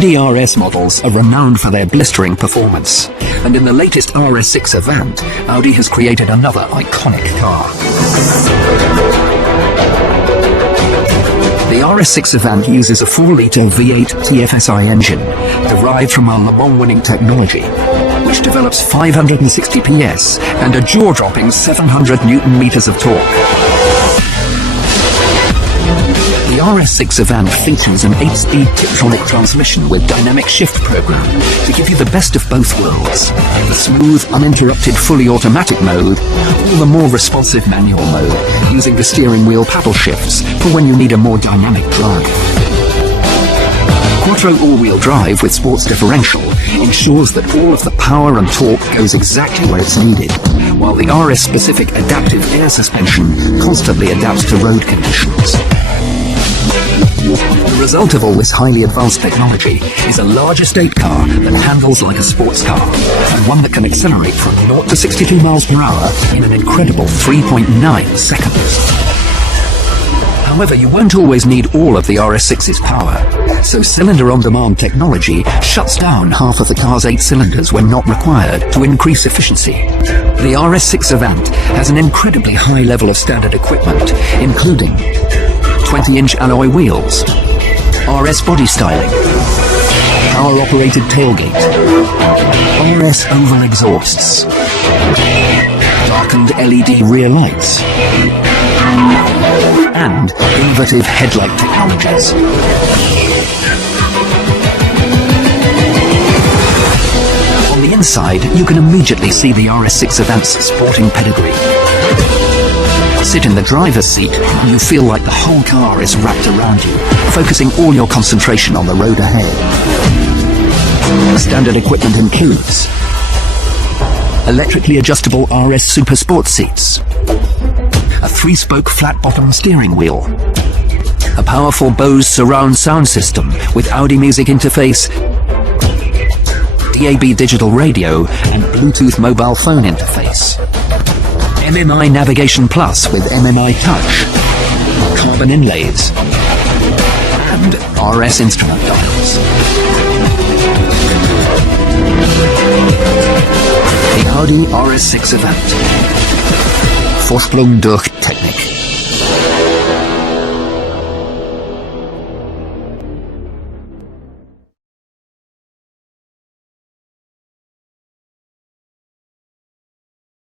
Audi RS models are renowned for their blistering performance, and in the latest RS6 Avant, Audi has created another iconic car. The RS6 Avant uses a 4-litre V8 TFSI engine, derived from our Le Mans-winning technology, which develops 560 PS and a jaw-dropping 700 Newton-meters of torque. The RS6 Avant features an 8-speed Tiptronic transmission with dynamic shift program to give you the best of both worlds, the smooth, uninterrupted, fully automatic mode, or the more responsive manual mode, using the steering wheel paddle shifts for when you need a more dynamic drive. Quattro all-wheel drive with sports differential ensures that all of the power and torque goes exactly where it's needed, while the RS-specific adaptive air suspension constantly adapts to road conditions. The result of all this highly advanced technology is a large estate car that handles like a sports car, and one that can accelerate from 0 to 62 miles per hour in an incredible 3.9 seconds. However, you won't always need all of the RS6's power, so cylinder-on-demand technology shuts down half of the car's 8 cylinders when not required to increase efficiency. The RS6 Avant has an incredibly high level of standard equipment, including 20-inch alloy wheels, RS body styling, power-operated tailgate, RS oval exhausts, darkened LED rear lights, and innovative headlight technologies. On the inside, you can immediately see the RS6 Avant's sporting pedigree. Sit in the driver's seat, and you feel like the whole car is wrapped around you, focusing all your concentration on the road ahead. Standard equipment includes electrically adjustable RS Super Sport seats, a 3-spoke flat-bottom steering wheel, a powerful Bose surround sound system with Audi music interface, DAB digital radio, and Bluetooth mobile phone interface, MMI Navigation Plus with MMI Touch, carbon inlays, and RS instrument dials. The Audi RS6 Avant. Vorsprung durch